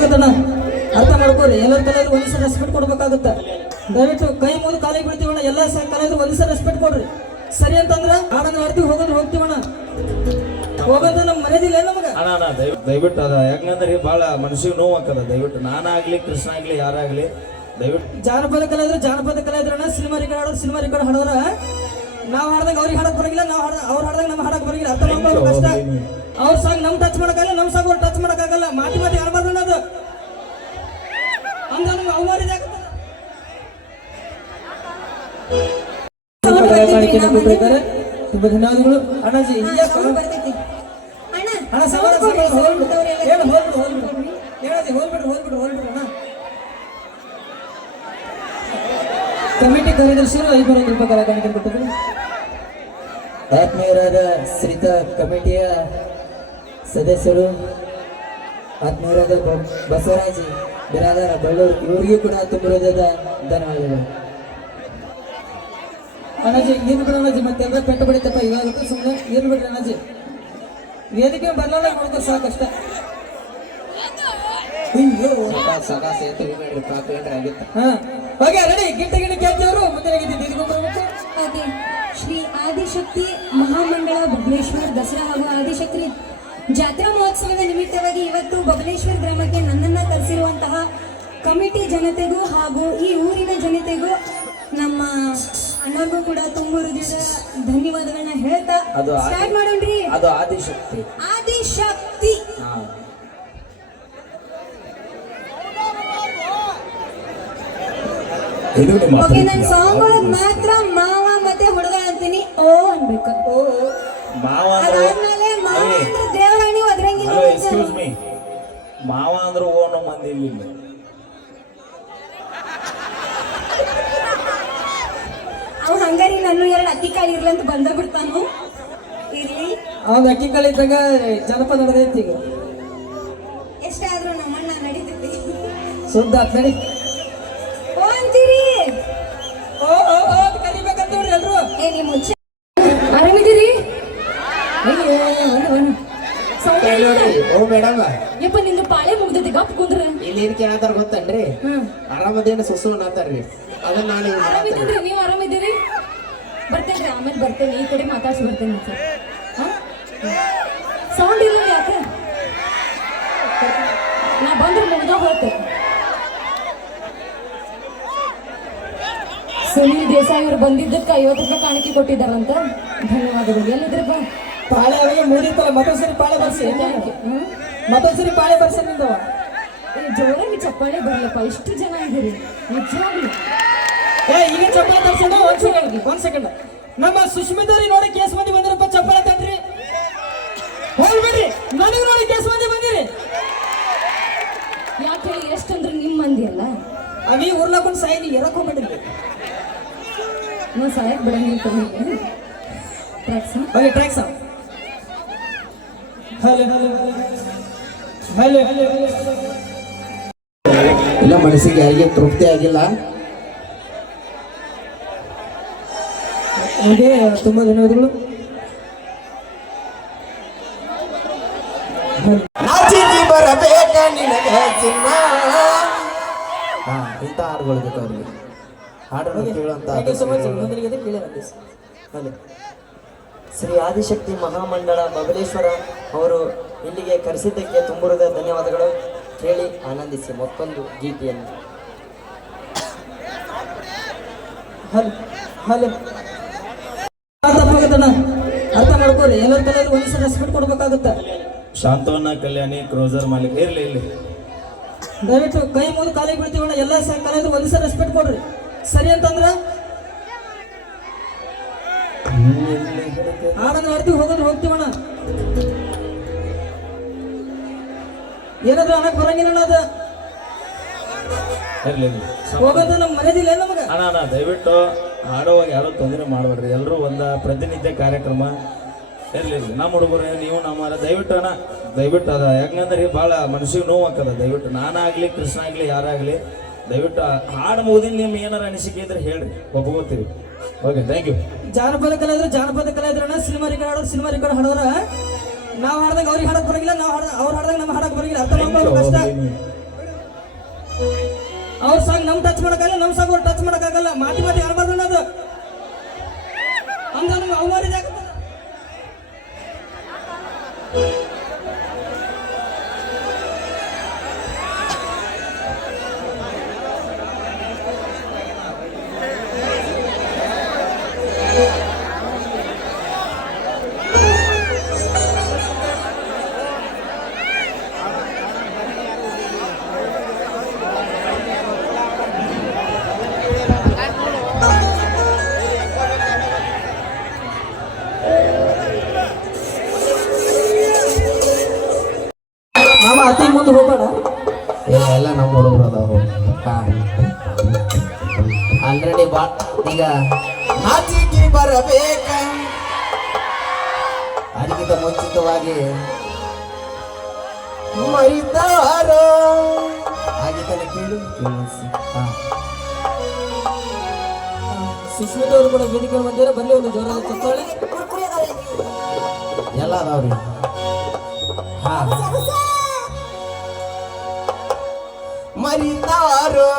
ತಪ್ಪಾಗತ್ತಣ್ಣ ಅರ್ಥ ಮಾಡ್ಕೋರಿ ಎಲ್ಲ ಕಲಾವಿದ್ರು ಒಂದ್ಸ ಸಲ ರೆಸ್ಪೆಕ್ಟ್ ಕೊಡ್ಬೇಕಾಗತ್ತ. ದಯವಿಟ್ಟು ಕೈ ಮುಗಿದು ಕಾಲಿಗೆ ಬಿಡ್ತೀವಣ್ಣ ಎಲ್ಲ ಕಲಾವಿದ್ರು ಒಂದ್ ಸಲ ರೆಸ್ಪೆಕ್ಟ್ ಕೊಡ್ರಿ. ಸರಿ ಅಂತಂದ್ರ ಆಡಂದ್ರೆ ಆಡ್ತೀವಿ ಹೋಗಂದ್ರೆ ಹೋಗ್ತೀವಣ್ಣ. ಹೋಗೋದು ನಮ್ ಮನೆದಿಲ್ಲ ನಮಗ? ಅಣ್ಣ ಅಣ್ಣ ದಯ- ದಯವಿಟ್ಟು ಅದ ಯಾಕಂದ್ರೆ ಬಹಳ ಮನಸ್ಸಿಗೆ ನೋವು ಹಾಕದ ದಯವಿಟ್ಟು ನಾನಾಗ್ಲಿ ಕೃಷ್ಣ ಆಗ್ಲಿ ಯಾರಾಗ್ಲಿ ದಯವಿಟ್ಟು ಜಾನಪದ ಕಲಾವಿದ್ರು ಜಾನಪದ ಕಲಾವಿದ್ರಣ್ಣ ಸಿನಿಮಾ ರೆಕಾರ್ಡ್ ಸಿನಿಮಾ ರೆಕಾರ್ಡ್ ಹಾಡೋರ. ನಾವ್ ಹಾಡ್ದಾಗ ಅವ್ರಿಗೆ ಹಾಡಕ್ ಬರಂಗಿಲ್ಲ ನಾವು ಹಾಡ ಅವ್ರು ಹಾಡ್ದಾಗ ನಮ್ಗೆ ಹಾಡಕ್ ಬರಂಗಿಲ್ಲ. ಅರ್ಥ ಮಾಡ್ಕೊಳ್ಳೋದು ಕಷ್ಟ. ಅವ್ರ ಸಾಂಗ್ ನಮ್ ಟಚ್ ಮಾಡಕ್ಕಾಗಲ್ಲ ನಮ್ ಸಾಂಗ್ ಅವ್ರು ಟಚ್ ಮಾಡಕ್ಕಾಗಲ್ಲ. ಮಾತಿ ಮಾತಿ ಆಡ್ಬಾರ್ದು ಅದು ಹಂಗ ನಮ್ಗೆ ಅವಮಾನ. ತುಂಬಾ ಧನ್ಯವಾದಗಳು. ಅಣ್ಣಾಜಿ ಅಣ್ಣ ಅಣ್ಣ ಸವಾಲ ಸವಾಲ ಹೋಗ್ಬಿಡು. ಹೇಳು ಹೋಗ್ಬಿಡು ಹೋಗ್ಬಿಡು ಹೇಳದಿ ಹೋಗ್ಬಿಡ್ರಿ ಹೋಗ್ಬಿಡ್ರಿ ಹೋಗ್ಬಿಡ್ರಿ ಅಣ್ಣ ಕಮಿಟಿ ಕಾರ್ಯದರ್ಶಿಯರು ಐನೂರ ಐದು ರೂಪಾಯಿ ಕಲಾಕಾರಿಕೆ ಕೊಟ್ಟಿದ್ರು ಆತ್ಮೀಯರಾದ ಶ್ರೀತ ಕಮಿಟಿಯ ಸದಸ್ಯರು ಆತ್ಮೀಯರಾದ ಬಸವರಾಜ್ ಬಿರಾದರ ಬಳ್ಳೂರು ಇವರಿಗೂ ಕೂಡ ತುಂಬ ಹೃದಯದ ಧನ್ಯವಾದಗಳು. ಅಣ್ಣಾಜಿ ಏನು ಬಿಡ ಅಣ್ಣಾಜಿ ಮತ್ತೆ ಎಲ್ಲ ಪೆಟ್ಟು ಬಿಡಿತಪ್ಪ ಇವಾಗ ಸುಮ್ಮನೆ ಏನು ಬಿಡ್ರಿ ಅಣ್ಣಾಜಿ. ವೇದಿಕೆ ಬರಲ್ಲ ನೋಡಿದ್ರೆ ಸಾಕಷ್ಟ. ಅಯ್ಯೋ ಸಕಾಸ ಎತ್ತು ಬಿಡ್ರಿ ಪಾಪ ಆಗಿತ್ತು? ಹಾ. ಓಕೆ ರೆಡಿ ಗಿಟ್ಟ ಗಿಟ್ಟ ಕೇಳ್ತಿವ್ರು ಮುಂದೆ ಗಿದ್ದಿ ಬರ್ಬೇಕು ಓಕೆ ಶ್ರೀ ಆದಿಶಕ್ತಿ ಮಹಾಮಂಡಳ ಬಬಲೇಶ್ವರ್ ದಸರಾ ಹಾಗೂ ಆದಿಶಕ್ತಿ ಜಾತ್ರಾ ಮಹೋತ್ಸವದ ನಿಮಿತ್ತವಾಗಿ ಇವತ್ತು ಬಬಲೇಶ್ವರ್ ಗ್ರಾಮಕ್ಕೆ ನನ್ನನ್ನ ಕರೆಸಿರುವಂತಹ ಕಮಿಟಿ ಜನತೆಗೂ ಹಾಗೂ ಈ ಊರಿನ ಜನತೆಗೂ ನಮ್ಮ ಅಣ್ಣಗೂ ಕೂಡ ತುಂಬ ಹೃದಯದ ಧನ್ಯವಾದಗಳನ್ನ ಹೇಳ್ತಾ ಸ್ಟಾರ್ಟ್ ಮಾಡೋಣ್ರಿ. ಅದು ಆದಿಶಕ್ತಿ. ಆದಿಶಕ್ತಿ ಹಾ ಇದು ನಿಮ್ಮ ಓಕೆ ನನ್ನ ಸಾಂಗ್ ಒಳಗ್ ಮಾತ್ರ ಮಾವ ಮತ್ತೆ ಹುಡುಗ ಅಂತೀನಿ. ಓ ಅನ್ಬೇಕು. ಓ. ಮಾವ ಅದಾದ್ಮೇಲೆ ಮಾವ ಅಂದ್ರೆ ದೇವರಾಣಿ ಒದ್ರಂಗಿಲ್ಲ ಎಕ್ಸ್ಕ್ಯೂಸ್ ಮೀ ಮಾವ ಅಂದ್ರೆ ಓನೋ ಮಂದಿ ಇಲ್ಲಿ. ಅವ ಹಂಗಾರಿ ನಾನು ಎರಡು ಅಕ್ಕಿ ಕಾಳು ಇರ್ಲಿ ಅಂತ ಬಂದ ಬಿಡ್ತಾನು. ಇರ್ಲಿ. ಅವ್ನ ಅಕ್ಕಿ ಇದ್ದಾಗ ಜನಪದ ನಡೆದೈತಿ ಈಗ. ಎಷ್ಟಾದ್ರೂ ನಮ್ಮಣ್ಣ ನಡೀತೈತಿ. ಸುದ್ದ ನಡಿ. ಆರಾಮಿದ್ದೀರಿ? ಓ ಮೇಡಮ್. ಯಪ್ಪ ನಿಂದು ಪಾಳೆ ಮುಗ್ದೈತಿ ಗಪ್ ಕುಂದ್ರ. ಇಲ್ಲಿ ಏನ್ ಕೇಳತ್ತಾರ ಗೊತ್ತನ್ರಿ? ಆರಾಮದೇನ ಸುಸು ಅನ್ನತ್ತಾರ್ರಿ. ಅದನ್ನ ನಾನು ಆರಾಮಿದ್ದೀರಿ ನೀವು ಆರಾಮಿದ್ದೀರಿ? ಬರ್ತೇನ್ರಿ ಆಮೇಲೆ ಬರ್ತೇನೆ ಈ ಕಡೆ ಮಾತಾಡ್ಸಿ ಬರ್ತೇನೆ ಮತ್ತೆ. ಸೌಂಡ್ ಇಲ್ಲ ಯಾಕೆ? ನಾ ಬಂದ್ರೆ ಮುಗ್ದ ಹೋಗ್ತೆ ಸುನೀಲ್ ದೇಸಾಯಿ ಅವರು ಬಂದಿದ್ದಕ್ಕೆ ಐವತ್ತು ರೂಪಾಯಿ ಕಾಣಿಕೆ ಕೊಟ್ಟಿದ್ದಾರಂತ. ಧನ್ಯವಾದಗಳು. ಎಲ್ಲಿದ್ರಪ್ಪ? ಪಾಳೆ ಅವರಿಗೆ ಮುಗಿತಲ್ಲ ಮತ್ತೊಂದ್ಸರಿ ಪಾಳೆ ಬರ್ಸಿ. ಮತ್ತೊಂದ್ಸರಿ ಪಾಳೆ ಬರ್ಸಿ ನಿಂದು ಜೋರಾಗಿ ಚಪ್ಪಾಳೆ ಬರಲಪ್ಪ. ಇಷ್ಟು ಜನ ಇದ್ದೀರಿ. ನಿಜವಾಗ್ಲು. ಏ ಈಗ ಚಪ್ಪಾಳೆ ತರ್ಸೋಣ? ಒಂದ್ ಸೆಕೆಂಡ್ ಒಂದ್ ಸೆಕೆಂಡ್ ನಮ್ಮ ಸುಷ್ಮಿತಾರಿ ನೋಡಿ ಕೇಸ್ ಮಂದಿ ಬಂದಿರಪ್ಪ ಚಪ್ಪಾಳೆ ತಂದ್ರಿ ಹೋಗ್ಬಿಡ್ರಿ ನನಗೆ ನೋಡಿ ಕೇಸ್ ಮಂದಿ ಬಂದಿರಿ. ಯಾಕೆ ಎಷ್ಟಂದ್ರೆ ನಿಮ್ಮ ಮಂದಿ ಅಲ್ಲ? ಅವಿ ಉರ್ಲಾಕೊಂಡು ಸಾಯಿ ಎರಕ್ ಹೋಗ್ಬಿಟ್ಟಿದ್ರಿ ನಾ ಸಾಯಕ್ ಬಿಡಂಗಿಲ್ಲ ನೀವು ಕಮ್ಮಿ tracks okay tracks hello hello hello hello ಇಲ್ಲ ಮನಸ್ಸಿಗೆ ಯಾರಿಗೆ ತೃಪ್ತಿ ಆಗಿಲ್ಲ? ಹಾಗೆ ತುಂಬಾ ಧನ್ಯವಾದಗಳು. ಬರಬೇಕ ನಿನಗ ಚಿನ್ನ ಹಾ ಇಂಥ ಹಾಡುಗಳು ಬೇಕು ಅವ್ರಿಗೆ? ಹಾಡನ್ನು ಕೇಳುವಂತ ಥ್ಯಾಂಕ್ ಯು ಸೊ ಮಚ್ ಮುಂದಿನ ಕೇಳಿ ಹಲೋ. ಶ್ರೀ ಆದಿಶಕ್ತಿ ಮಹಾಮಂಡಳ ಬಬಲೇಶ್ವರ ಅವರು ಇಲ್ಲಿಗೆ ಕರೆಸಿದ್ದಕ್ಕೆ ತುಂಬುರದ ಧನ್ಯವಾದಗಳು. ಕೇಳಿ ಆನಂದಿಸಿ ಮತ್ತೊಂದು ಗೀತೆಯನ್ನು. Hello hello. ತಪ್ಪಾಗತ್ತಣ್ಣ ಅರ್ಥ ಮಾಡ್ಕೋರಿ ಎಲ್ಲರ ಕಲಾವಿದ್ರು ಒಂದು ಸಲ ರೆಸ್ಪೆಕ್ಟ್ ಕೊಡ್ಬೇಕಾಗತ್ತ. ಶಾಂತವನ್ನ ಕಲ್ಯಾಣಿ ಕ್ರೋಸರ್ ಮಾಲೀಕ ಇರ್ಲಿ ಇಲ್ಲಿ ದಯವಿಟ್ಟು ಕೈ ಮುಗಿದು ಕಾಲಿಗೆ ಬಿಡ್ತೀವಣ್ಣ ಎಲ್ಲ ಸಹ ಕಲಾವಿದ್ರು ಒಂದ್ಸಲ ರೆಸ್ಪೆಕ್ಟ್ ಕೊಡ್ರಿ. ಸರಿ ಅಂತಂದ್ರ? ಆಡಂದ್ರೆ ಅರ್ಧ ಹೋಗಂದ್ರೆ ಹೋಗ್ತೀವಣ್ಣ ಏನಾದ್ರೂ ಅಣ್ಣ ಬರಂಗಿಲ್ಲ ಅದ. ಹೋಗೋದು ನಮ್ ಮನೆದಿಲ್ಲ ನಮಗ? ಅಣ್ಣ ಅಣ್ಣ ದಯವಿಟ್ಟು ಆಡುವಾಗ ಯಾರೋ ತೊಂದರೆ ಮಾಡಬೇಡ್ರಿ. ಎಲ್ಲರೂ ಒಂದ ಪ್ರತಿನಿತ್ಯ ಕಾರ್ಯಕ್ರಮ. ಇರ್ಲಿ ನಮ್ಮ ಹುಡುಗರು ನೀವು ನಮ್ಮ ದಯವಿಟ್ಟು ಅಣ್ಣ. ದಯವಿಟ್ಟು ಅದ. ಯಾಕಂದ್ರೆ ಭಾಳ ಮನಸ್ಸಿಗೆ ನೋವು ಹಾಕದ ದಯವಿಟ್ಟು ನಾನಾಗ್ಲಿ ಕೃಷ್ಣ ಆಗ್ಲಿ ಯಾರಾಗ್ಲಿ ದಯವಿಟ್ಟು ಹಾಡು ಮುಗಿದಿನ ನಿಮ್ ಏನಾರ ಅನಿಸಿಕೆ ಇದ್ರೆ ಹೇಳ್ರಿ. ಒಪ್ಕೋತೀವಿ. ಓಕೆ ಥ್ಯಾಂಕ್ ಯು ಜಾನಪದ ಕಲೆ ಇದ್ರೆ ಜಾನಪದ ಕಲೆ ಇದ್ರಣ್ಣ ಸಿನಿಮಾ ರೆಕಾರ್ಡ್ ಹಾಡೋರು ಸಿನಿಮಾ ರೆಕಾರ್ಡ್ ಹಾಡೋರ ನಾವು ಹಾಡ್ದಾಗ ಅವ್ರಿಗೆ ಹಾಡಕ್ ಬರಂಗಿಲ್ಲ ನಾವು ಹಾಡ ಅವ್ರು ಹಾಡ್ದಾಗ ನಮ್ಗೆ ಹಾಡಕ್ ಬರಂಗಿಲ್ಲ. ಅರ್ಥ ಕಷ್ಟ. ಅವ್ರ ಸಾಂಗ್ ನಮ್ ಟಚ್ ಮಾಡಕ್ಕಾಗಲ್ಲ ನಮ್ ಸಾಂಗ್ ಅವ್ರು ಟಚ್ ಮಾಡಕ್ಕಾಗಲ್ಲ. ಮಾತಿ ಮಾತಿ ಹಾಡ್ಬಾರ್ದು ಅದು ಹಂಗ ನಮ್ಗೆ ಅವಮಾನ ಜಾಗ ಮುಂದೆ ಹೋಗೋಣ ಎಲ್ಲ ನಮ್ಮ ಹುಡುಗರು ಅದಾವ. ಹಾ. ಆಲ್ರೆಡಿ ಬಾ ಈಗ ನಾಚಿಕೆ ಬರಬೇಕ. ಅದಕ್ಕಿಂತ ಮುಂಚಿತವಾಗಿ ಮರಿದಾರ ಆಗಿದ್ದಲ್ಲ ಕೇಳು ಅವರು ಕೂಡ ವೇದಿಕೆ ಬಂದಿರೋ ಬರಲಿ ಒಂದು ಜೋರಾದ ಚಪ್ಪಾಳೆ. ಎಲ್ಲ ಅದಾವ್ರಿ. ಹಾ. ಮರಿತಾರೋ